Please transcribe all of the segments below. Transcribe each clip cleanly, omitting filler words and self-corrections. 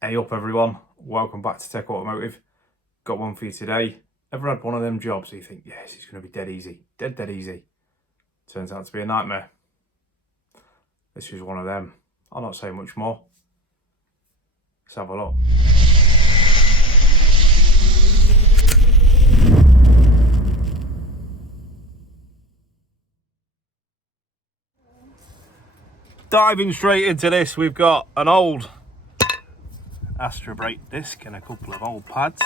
Hey up everyone, welcome back to Tech Automotive. Got one for you today. Ever had one of them jobs where you think, yes, it's going to be dead easy, dead easy. Turns out to be a nightmare. This is one of them. I'll not say much more. Let's have a look. Diving straight into this, we've got an old Astra brake disc and a couple of old pads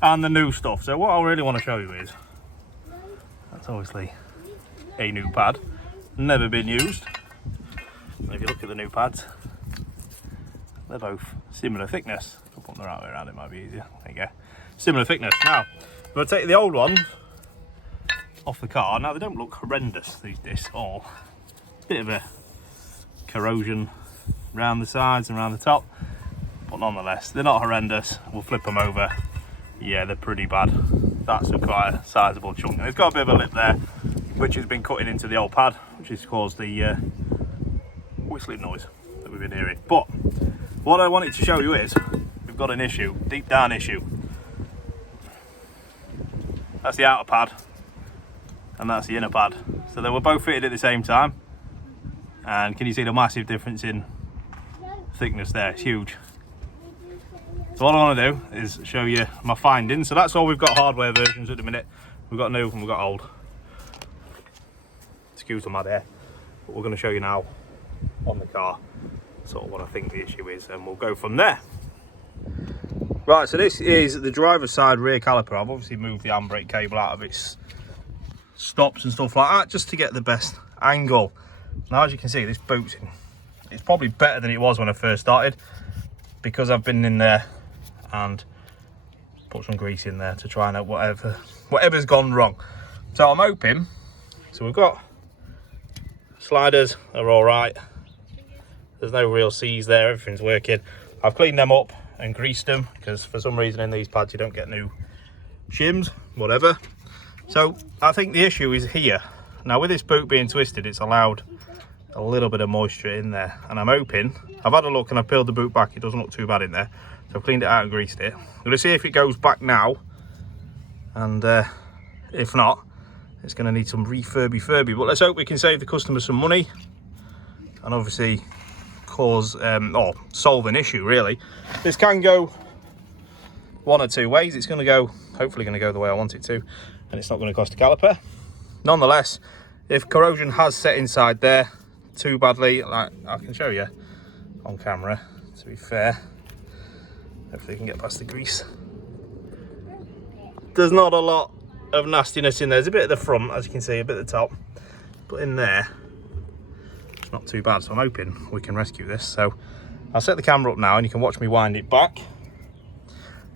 and the new stuff. So what I really want to show you is, that's obviously a new pad, never been used. And if you look at the new pads, they're both similar thickness. I'll put them the right way around, it might be easier. There you go. Similar thickness. Now, if I take the old ones off the car, now they don't look horrendous, these discs, all. Bit of a corrosion around the sides and around the top, but nonetheless, they're not horrendous. We'll flip them over. Yeah, they're pretty bad. That's a quite a sizable chunk. And it's got a bit of a lip there, which has been cutting into the old pad, which has caused the whistling noise that we've been hearing. But what I wanted to show you is, we've got an issue, deep down issue. That's the outer pad, and that's the inner pad. So they were both fitted at the same time. And can you see the massive difference in thickness there? It's huge. So what I want to do is show you my findings. So that's all we've got hardware versions at the minute. We've got new and we've got old. Excuse my there. But we're going to show you now on the car sort of what I think the issue is, and we'll go from there. Right, so this is the driver's side rear caliper. I've obviously moved the handbrake cable out of its stops and stuff like that just to get the best angle. Now, as you can see, this boot's in. It's probably better than it was when I first started, because I've been in there and put some grease in there to try and help whatever's gone wrong. So I'm hoping, so we've got sliders are all right. There's no real C's there, everything's working. I've cleaned them up and greased them, because for some reason in these pads you don't get new shims, whatever. So I think the issue is here. Now, with this boot being twisted, it's allowed a little bit of moisture in there, and I'm hoping, I've had a look and I've peeled the boot back, it doesn't look too bad in there, so I've cleaned it out and greased it. I'm going to see if it goes back now, and if not, it's going to need some refurby, but let's hope we can save the customer some money and obviously cause or solve an issue. Really, this can go one or two ways. It's going to go, hopefully going to go the way I want it to, and it's not going to cost a caliper. Nonetheless, if corrosion has set inside there too badly, like I can show you on camera, to be fair, hopefully you can get past the grease. There's not a lot of nastiness in there. There's a bit at the front, as you can see, a bit at the top, but in there it's not too bad. So I'm hoping we can rescue this. So I'll set the camera up now and you can watch me wind it back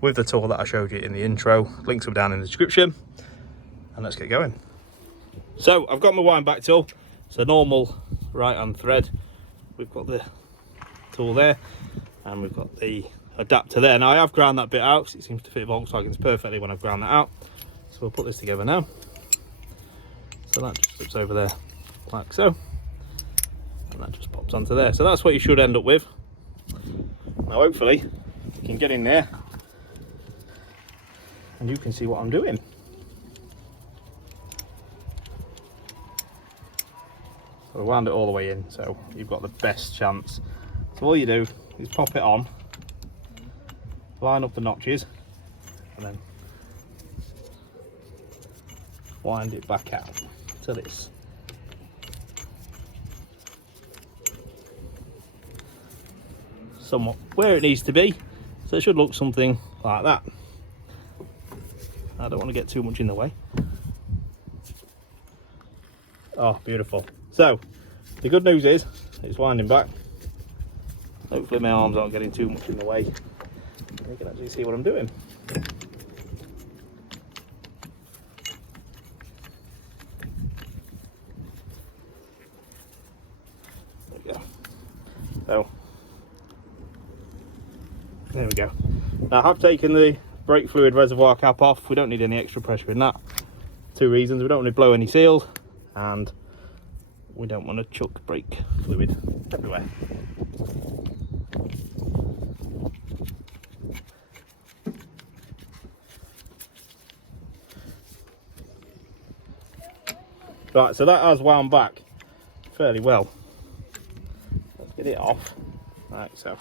with the tool that I showed you in the intro. Links will be down in the description, and let's get going. So I've got my wind back tool. It's a normal right hand thread. We've got the tool there, and we've got the adapter there. Now I have ground that bit out because it seems to fit Volkswagens perfectly when I've ground that out. So we'll put this together now. So that just slips over there like so, and that just pops onto there. So that's what you should end up with. Now hopefully you can get in there and you can see what I'm doing. So I wound it all the way in, so you've got the best chance. So all you do is pop it on, line up the notches, and then wind it back out to this. Somewhat where it needs to be, so it should look something like that. I don't want to get too much in the way. Oh, beautiful. So the good news is it's winding back. Hopefully my arms aren't getting too much in the way. You can actually see what I'm doing. There we go. So there we go. Now I have taken the brake fluid reservoir cap off. We don't need any extra pressure in that. Two reasons: we don't want to blow any seals, and we don't want to chuck brake fluid everywhere. Right, so that has wound back fairly well. Let's get it off. Right, so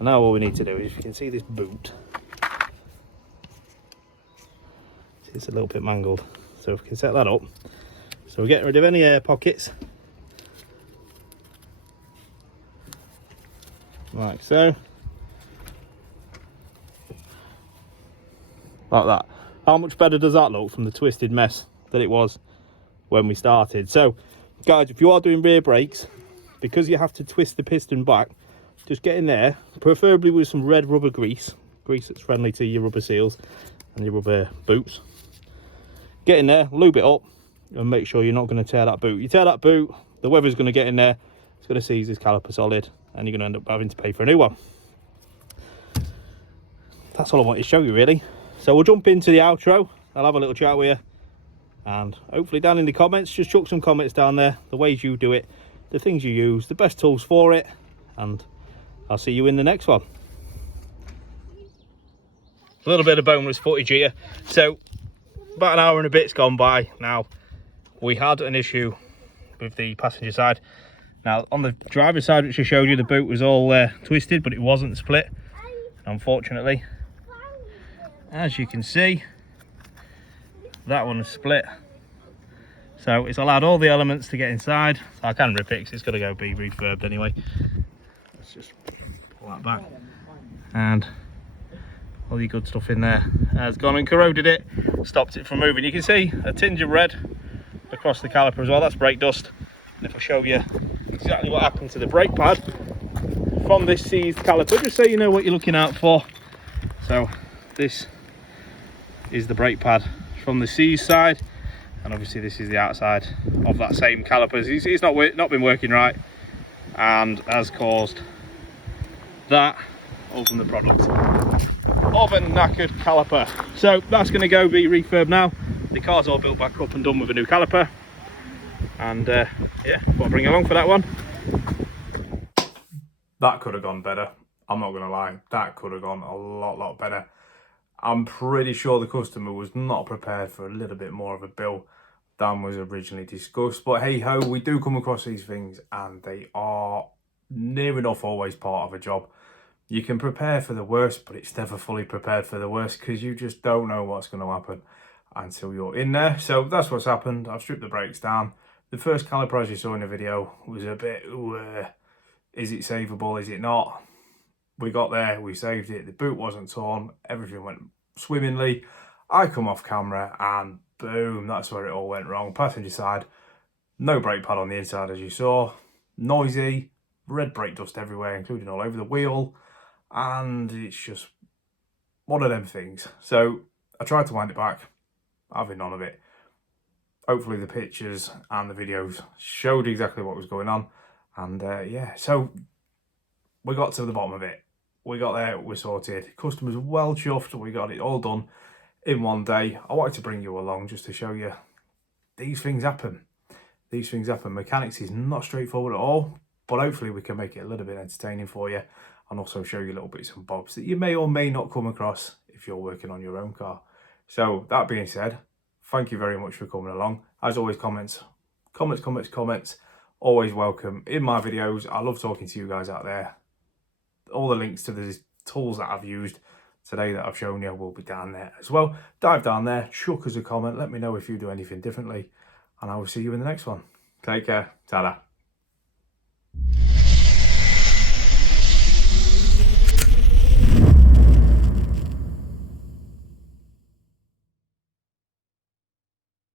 now all we need to do is, you can see this boot. It's a little bit mangled, so if we can set that up. So we're getting rid of any air pockets. Like so. Like that. How much better does that look from the twisted mess that it was when we started? So guys, if you are doing rear brakes, because you have to twist the piston back, just get in there, preferably with some red rubber grease that's friendly to your rubber seals and your rubber boots. Get in there, lube it up, and make sure you're not going to tear that boot. You tear that boot, the weather's going to get in there, it's going to seize this caliper solid, and you're going to end up having to pay for a new one. That's all I wanted to show you, really. So we'll jump into the outro. I'll have a little chat with you, and hopefully down in the comments, just chuck some comments down there, the ways you do it, the things you use, the best tools for it, and I'll see you in the next one. A little bit of boneless footage here. So about an hour and a bit's gone by now. We had an issue with the passenger side. Now on the driver's side, which I showed you, the boot was all twisted, but it wasn't split, unfortunately. As you can see, that one is split, so it's allowed all the elements to get inside. So I can rip it because it's got to go be refurbed anyway. Let's just pull that back, and all the good stuff in there has gone and corroded it, stopped it from moving. You can see a tinge of red across the caliper as well. That's brake dust. And if I show you exactly what happened to the brake pad from this seized caliper, just so you know what you're looking out for. So this is the brake pad from the seized side, and obviously this is the outside of that same caliper. It's not been working right, and has caused that all from the product of a knackered caliper. So that's going to go be refurbed now. The car's all built back up and done with a new caliper, and yeah, I'll bring you along for that one. That could have gone better. I'm not going to lie, that could have gone a lot better. I'm pretty sure the customer was not prepared for a little bit more of a bill than was originally discussed. But hey ho, we do come across these things, and they are near enough always part of a job. You can prepare for the worst, but it's never fully prepared for the worst, because you just don't know what's going to happen until you're in there. So that's what's happened. I've stripped the brakes down. The first caliper, as you saw in the video, was a bit, is it savable, is it not? We got there, we saved it, the boot wasn't torn, everything went swimmingly. I come off camera and boom, that's where it all went wrong. Passenger side, no brake pad on the inside, as you saw, noisy, red brake dust everywhere, including all over the wheel, and it's just one of them things. So I tried to wind it back, having none of it. Hopefully the pictures and the videos showed exactly what was going on, and yeah, so we got to the bottom of it. We got there, we're sorted. Customers well chuffed, we got it all done in one day. I wanted to bring you along just to show you these things happen. These things happen. Mechanics is not straightforward at all, but hopefully we can make it a little bit entertaining for you, and also show you little bits and bobs that you may or may not come across if you're working on your own car. So that being said, thank you very much for coming along. As always, comments, always welcome in my videos. I love talking to you guys out there. All the links to the tools that I've used today that I've shown you will be down there as well. Dive down there, chuck us a comment, let me know if you do anything differently, and I will see you in the next one. Take care, ta-da.